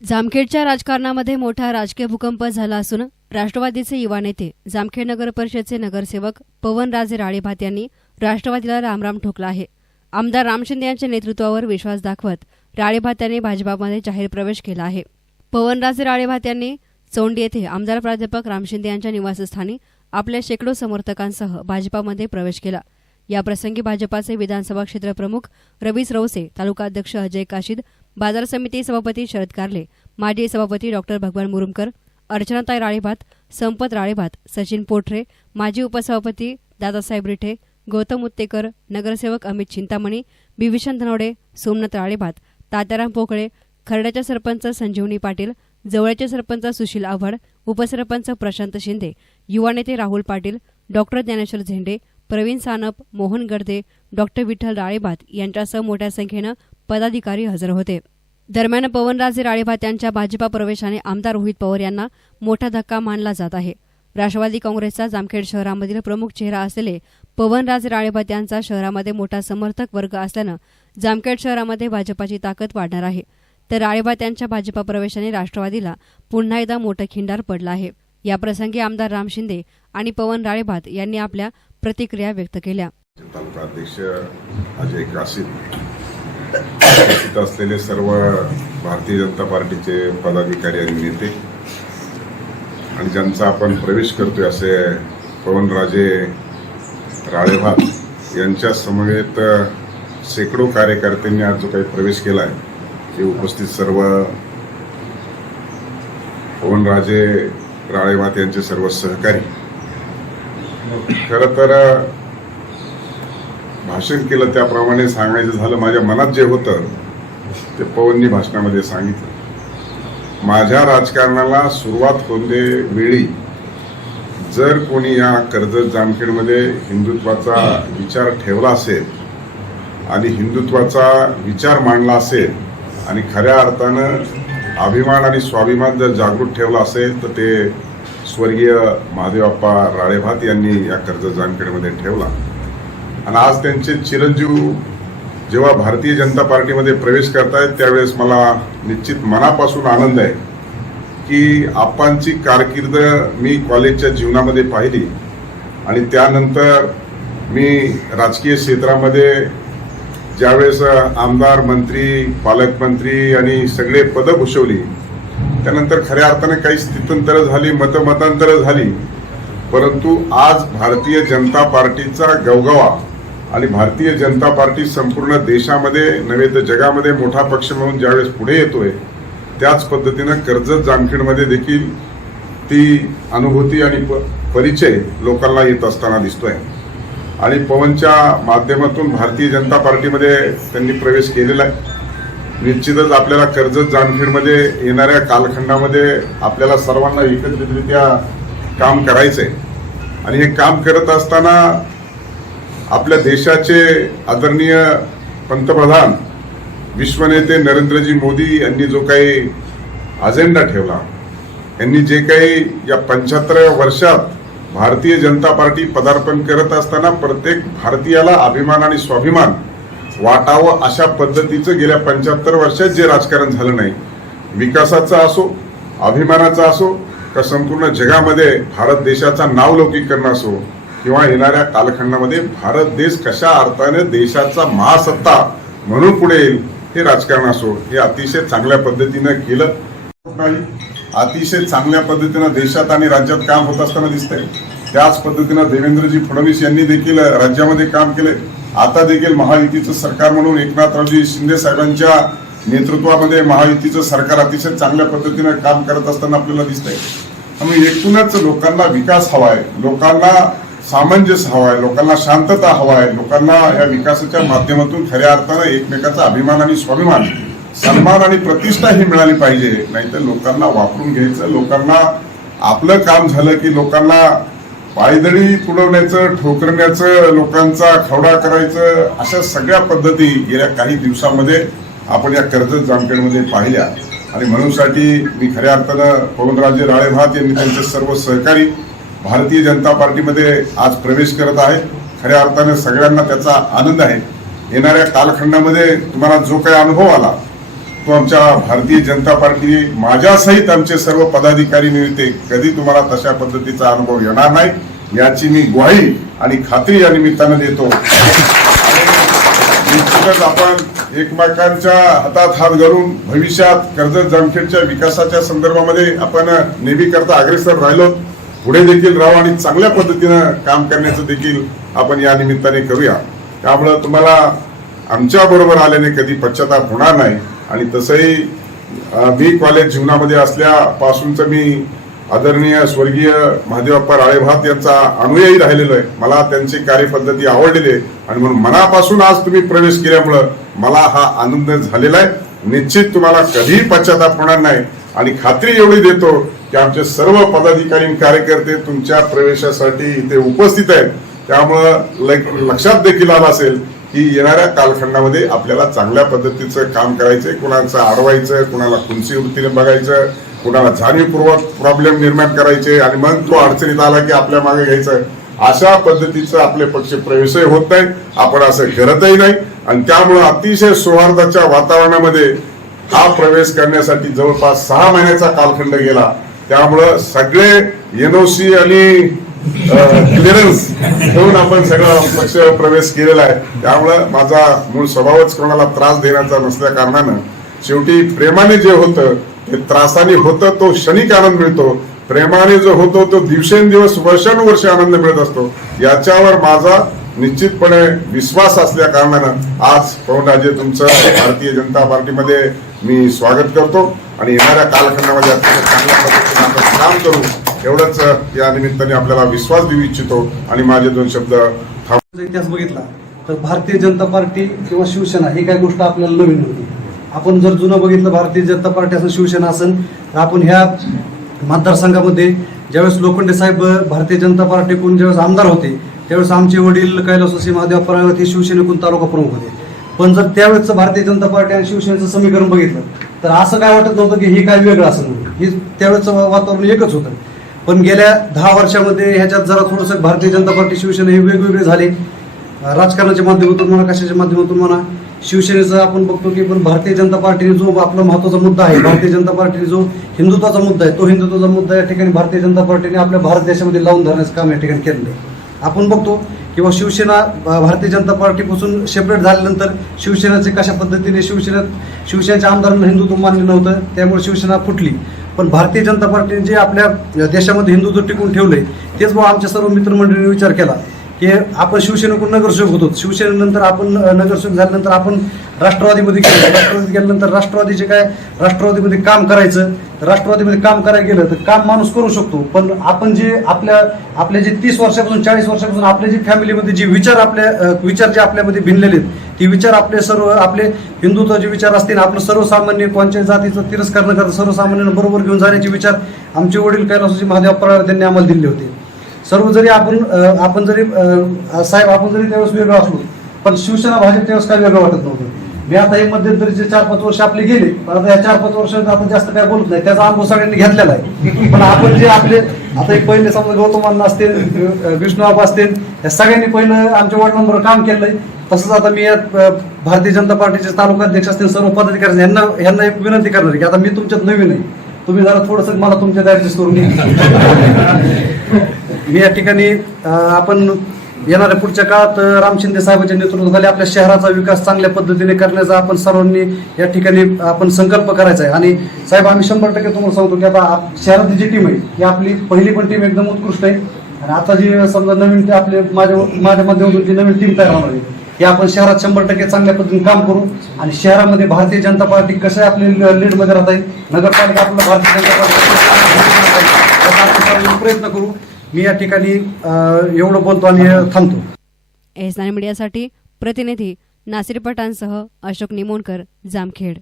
जामखेडच्या राजकारणामध्ये मोठा राजकीय भूकंप झाला असून राष्ट्रवादीचे युवा नेते जामखेड नगर परिषदचे नगरसेवक पवनराजे राळेभात यांनी राष्ट्रवादीला रामराम ठोकला आहे. आमदार राम शिंदे यांच्या नेतृत्वावर विश्वास दाखवत राळेभात यांनी भाजपामध्ये जाहीर प्रवेश केला आहे. पवनराजे राळेभात यांनी चौंडी येथे आमदार प्राध्यापक राम शिंदे यांच्या निवासस्थानी आपल्या शेकडो समर्थकांसह भाजपामध्ये प्रवेश केला. याप्रसंगी भाजपाचे विधानसभा क्षेत्रप्रमुख रवीस रवसे तालुकाध्यक्ष अजय काशीद बाजार समिती सभापती शरद कारले माजी सभापती डॉक्टर भगवान मुरुमकर अर्चनाताई राळेभात संपत राळेभात सचिन पोठरे माजी उपसभापती दादासाहेब रिठे गौतम उत्तेकर नगरसेवक अमित चिंतामणी बिभीषण धनवडे सोमनाथ राळेभात तात्याराम पोकळे खर्ड्याचे सरपंच संजीवनी पाटील जवळचे सरपंच सुशील आव्हाड उपसरपंच प्रशांत शिंदे युवा नेते राहुल पाटील डॉक्टर ज्ञानेश्वर झेंडे प्रवीण सानप मोहन गडदे डॉक्टर विठ्ठल राळेभात यांच्यासह मोठ्या संख्येनं पदाधिकारी हजर होते. दरम्यान पवनराजे राळेभात यांच्या भाजपा प्रवेशाने आमदार रोहित पवार यांना मोठा धक्का मानला जात आहे. राष्ट्रवादी काँग्रेसचा जामखेड शहरामधील प्रमुख चेहरा असलेले पवनराजे राळेभात यांचा शहरामध्ये मोठा समर्थक वर्ग असल्यानं जामखेड शहरामध्ये भाजपाची ताकद वाढणार आहे. तर राळेभात यांच्या भाजपा प्रवेशाने राष्ट्रवादीला पुन्हा एकदा मोठं खिंडार पडलं आहे. याप्रसंगी आमदार राम शिंदे आणि पवन राळेभात यांनी आपल्या प्रतिक्रिया व्यक्त केल्या. तालुका अध्यक्ष अजय कासिम उपस्थित असलेले सर्व भारतीय जनता पार्टीचे पदाधिकारी आणि नेते. आणि ज्यांचा आपण प्रवेश करतोय असे पवनराजे राळेभात यांच्या समवेत शेकडो कार्यकर्त्यांनी आज जो काही प्रवेश केला आहे ते उपस्थित सर्व पवनराजे राळेभात यांचे सर्व सहकारी. खरं तर भाषण केलं त्याप्रमाणे सांगायचं झालं. माझ्या मनात जे होतं ते पवननी भाषणामध्ये सांगितलं. माझ्या राजकारणाला सुरुवात होते वेळी जर कोणी या कर्जत जामखेडमध्ये हिंदुत्वाचा विचार ठेवला असेल आणि हिंदुत्वाचा विचार मांडला असेल आणि खऱ्या अर्थानं अभिमान आणि स्वाभिमान जर जागृत ठेवला असेल तर ते स्वर्गीय महादेवप्पा राळेभात यांनी या कर्जत जामखेडमध्ये ठेवला. आणि आज त्यांचे चिरंजीव जेव्हा भारतीय जनता पार्टीमध्ये प्रवेश करतायत त्यावेळेस मला निश्चित मनापासून आनंद आहे की आप्पांची कारकीर्द मी कॉलेजच्या जीवनामध्ये पाहिली. आणि त्यानंतर मी राजकीय क्षेत्रामध्ये ज्यावेळेस आमदार मंत्री पालकमंत्री आणि सगळे पदं भूषवली त्यानंतर खऱ्या अर्थाने काही स्थितंतर झाली मतमतांतरं झाली. परंतु आज भारतीय जनता पार्टीचा गवगवा आणि भारतीय जनता पार्टी संपूर्ण देशामध्ये नव्हे तर जगामध्ये मोठा पक्ष म्हणून ज्यावेळेस पुढे येतोय त्याच पद्धतीनं कर्जत जामखेडमध्ये देखील ती अनुभूती आणि प- परिचय लोकांना येत असताना दिसतोय. आणि पवनच्या माध्यमातून भारतीय जनता पार्टीमध्ये त्यांनी प्रवेश केलेला आहे. निश्चितच आपल्याला कर्जत जामखेडमध्ये येणाऱ्या कालखंडामध्ये आपल्याला सर्वांना एकत्रितरित्या काम करायचंय. आणि हे काम करत असताना आपल्या देशाचे आदरणीय पंतप्रधान विश्वनेते नरेंद्रजी मोदी यांनी जो काही अजेंडा ठेवला यांनी जे काही या पंच्याहत्तर वर्षात भारतीय जनता पार्टी पदार्पण करत असताना प्रत्येक भारतीयाला अभिमान आणि स्वाभिमान वाटावं अशा पद्धतीचं गेल्या पंच्याहत्तर वर्षात जे राजकारण झालं नाही विकासाचं असो अभिमानाचा असो का संपूर्ण जगामध्ये भारत देशाचा नावलौकिक करणं असो किंवा येणाऱ्या कालखंडामध्ये भारत देश कशा अर्थाने देशाचा महासत्ता म्हणून पुढे येईल हे राजकारण असो हे अतिशय चांगल्या पद्धतीनं केलं नाही. अतिशय चांगल्या पद्धतीनं देशात आणि राज्यात काम होत असताना दिसतंय. त्याच पद्धतीनं देवेंद्रजी फडणवीस यांनी देखील राज्यामध्ये काम केले. आता देखील महायुतीचं सरकार म्हणून एकनाथरावजी शिंदे साहेबांच्या नेतृत्वामध्ये महायुतीचं सरकार अतिशय चांगल्या पद्धतीनं काम करत असताना आपल्याला दिसतंय. त्यामुळे एकूणच लोकांना विकास हवा आहे लोकांना सामंजस्य हवा आहे लोकांना शांतता हवा आहे लोकांना या विकासाच्या माध्यमातून खऱ्या अर्थानं एकमेकाचा अभिमान आणि स्वाभिमान सन्मान आणि प्रतिष्ठा ही मिळाली पाहिजे. नाहीतर लोकांना वापरून घ्यायचं लोकांना आपलं काम झालं की लोकांना पायदळी तुडवण्याचं ठोकरण्याचं लोकांचा खवडा करायचं अशा सगळ्या पद्धती गेल्या काही दिवसामध्ये आपण या कर्जत जामखेडमध्ये पाहिल्या. आणि म्हणूनसाठी मी खऱ्या अर्थानं पवनराजे राळेभात यांनी त्यांचे सर्व सहकारी भारतीय जनता पार्टीमध्ये आज प्रवेश करत आहेत. खऱ्या अर्थाने सगळ्यांना त्याचा आनंद आहे. येणाऱ्या कालखंडामध्ये तुम्हाला जो काही अनुभव आला तो आमच्या भारतीय जनता पार्टी माझ्यासहित आमचे सर्व पदाधिकारी मिळते कधी तुम्हाला तशा पद्धतीचा अनुभव येणार नाही याची मी ग्वाही आणि खात्री या निमित्तानं देतो. निश्चितच आपण एकमेकांच्या हातात हात घालून भविष्यात कर्जत जामखेडच्या विकासाच्या संदर्भामध्ये आपण नेहमी करता अग्रेसर राहिलो पुढे देखील राहू आणि चांगल्या पद्धतीनं काम करण्याचं देखील आपण या निमित्ताने करूया. त्यामुळं तुम्हाला आमच्या बरोबर आल्याने कधी पश्चाताप होणार नाही. आणि तसंही मी कॉलेज जीवनामध्ये असल्यापासूनचं मी आदरणीय स्वर्गीय महादेवप्पा राळेभात यांचा अनुयायी राहिलेलो आहे. मला त्यांची कार्यपद्धती आवडलेली आहे. आणि म्हणून मनापासून आज तुम्ही प्रवेश केल्यामुळं मला हा आनंद झालेला आहे. निश्चित तुम्हाला कधीही पश्चाताप होणार नाही. आणि खात्री एवढी देतो की आमचे सर्व पदाधिकारी कार्यकर्ते तुमच्या प्रवेशासाठी इथे उपस्थित आहेत. त्यामुळं लक्षात देखील आलं असेल की येणाऱ्या कालखंडामध्ये आपल्याला चांगल्या पद्धतीचं काम करायचंय. कुणाचं अडवायचं कुणाला खुनसी वृत्तीने बघायचं कुणाला जाणीवपूर्वक प्रॉब्लेम निर्माण करायचे आणि मग तो अडचणीत आला की आपल्या मागे घ्यायचं. अशा पद्धतीचं आपले पक्ष प्रवेशही होत नाही. आपण असं करतही नाही. आणि त्यामुळं अतिशय सौहार्दाच्या वातावरणामध्ये हा प्रवेश करण्यासाठी जवळपास सहा महिन्याचा कालखंड गेला. त्यामुळं सगळे एनओसी आणि क्लिअरन्स घेऊन आपण सगळा पक्ष प्रवेश केलेला आहे. त्यामुळं माझा मूळ स्वभावच कोणाला त्रास देण्याचा नसल्या कारणानं शेवटी प्रेमाने जे होतं ते त्रासाने होतं तो क्षणिक आनंद मिळतो. प्रेमाने जो होतो तो दिवसेंदिवस वर्षानुवर्ष आनंद मिळत असतो. याच्यावर माझा निश्चितपणे विश्वास असल्या कारणानं आज पवनराजे तुमचं भारतीय जनता पार्टीमध्ये मी स्वागत करतो. आणि येणाऱ्या कालखंडामध्ये अत्यंत चांगल्या पद्धतीने आपण काम करू. एवढंच या निमित्ताने आपल्याला विश्वास देऊ इच्छितो. आणि माझे दोन शब्द इतिहास बघितला तर भारतीय जनता पार्टी किंवा शिवसेना ही काही गोष्ट आपल्याला नवीन होती. आपण जर जुनं बघितलं भारतीय जनता पार्टी असेल शिवसेना असेल तर आपण ह्या मतदारसंघामध्ये ज्यावेळेस लोखंडे साहेब भारतीय जनता पार्टीकडून ज्यावेळेस आमदार होते त्यावेळेस आमचे वडील कैलासवासी महादेव परावत हे शिवसेनेकडून तालुका प्रमुख होते. पण जर त्यावेळेचं भारतीय जनता पार्टी आणि शिवसेनेचं समीकरण बघितलं तर असं काय वाटत नव्हतं की हे काय वेगळं असं म्हणून? हे त्यावेळेचं वातावरण एकच होतं. पण गेल्या दहा वर्षामध्ये ह्याच्यात जरा थोडंसं भारतीय जनता पार्टी शिवसेना हे वेगवेगळे झाले. राजकारणाच्या माध्यमातून म्हणा कशाच्या माध्यमातून म्हणा शिवसेनेचं आपण बघतो की पण भारतीय जनता पार्टीने जो आपला महत्त्वाचा मुद्दा आहे भारतीय जनता पार्टीने जो हिंदुत्वाचा मुद्दा आहे तो हिंदुत्वाचा मुद्दा या ठिकाणी भारतीय जनता पार्टीने आपल्या भारत देशामध्ये लावून धरण्याचं काम या ठिकाणी केलेलं आहे. आपण बघतो किंवा शिवसेना भारतीय जनता पार्टीपासून सेपरेट झाल्यानंतर शिवसेनेचे कशा पद्धतीने शिवसेनेत शिवसेनेच्या आमदारांना हिंदुत्व मान्य नव्हतं त्यामुळे शिवसेना फुटली. पण भारतीय जनता पार्टीने जे आपल्या देशामध्ये हिंदुत्व टिकून ठेवले तेच बुवा आमच्या सर्व मित्रमंडळींनी विचार केला. की आपण शिवसेनेकडून नगरसेवक होतो? शिवसेनेनंतर आपण नगरसेवक झाल्यानंतर आपण राष्ट्रवादीमध्ये गेलो. राष्ट्रवादीत गेल्यानंतर राष्ट्रवादीचे काय राष्ट्रवादीमध्ये काम करायचं. राष्ट्रवादीमध्ये काम करायला गेलं तर काम माणूस करू शकतो. पण आपण जे आपल्या आपले जे तीस वर्षापासून चाळीस वर्षापासून आपल्या जे फॅमिलीमध्ये जे विचार आपल्या विचार जे आपल्यामध्ये भिनलेले आहेत ते विचार आपले सर्व आपले हिंदुत्वाचे विचार असतील आपलं सर्वसामान्य कोणत्या जातीचा तिरस्कार न करता सर्वसामान्यांना बरोबर घेऊन जाण्याचे विचार आमचे वडील कैलासजी महादेव पराळ त्यांनी आम्हाला दिले होते. सर्व जरी आपण आपण जरी साहेब आपण जरी त्यावेळेस वेगळं असलो पण शिवसेना भाजप त्यावेळेस काय वेगळं वाटत नव्हतं. मी आता हे मध्यंतरीचे चार पाच वर्ष आपले गेले पण आता या चार पाच वर्षात आपण जास्त काय बोलत नाही. त्याचा अनुभव सगळ्यांनी घेतलेला आहे. पण आपण जे आपले आता एक पहिले समजा गौतमांना असतील विष्णूबाबा असतील या सगळ्यांनी पहिलं आमच्या वडिलांबरोबर काम केलंय. तसंच आता मी यात भारतीय जनता पार्टीचे तालुका अध्यक्ष असतील सर्व पदाधिकारी यांना यांना एक विनंती करणार की आता मी तुमच्यात नवीन आहे. तुम्ही जरा थोडंसं मला तुमच्यात ऍडजस्ट करून मी या ठिकाणी आपण येणाऱ्या पुढच्या काळात राम शिंदे साहेबांच्या नेतृत्वाखाली आपल्या शहराचा विकास चांगल्या पद्धतीने करण्याचा आपण सर्वांनी या ठिकाणी आपण संकल्प करायचा आहे. आणि साहेब आम्ही शंभर टक्के तुम्हाला सांगतो की आता आप- शहरातली जी टीम आहे ही आपली पहिली पण टीम एकदम उत्कृष्ट आहे. आणि आता जी समजा नवीन ते आपले माझ्या माझ्या माध्यमातून जी नवीन टीम तयार होणार आहे की आपण शहरात शंभर टक्के चांगल्या पद्धतीने काम करू. आणि शहरामध्ये भारतीय जनता पार्टी कसं आपली लीडमध्ये राहत आहे नगरपालिका आपलं भारतीय जनता पार्टी प्रयत्न करू. मी या ठिकाणी एवढं बोलतो आणि थांबतो. एस मीडियासाठी प्रतिनिधी नासिर पठाणसह अशोक निमोणकर जामखेड.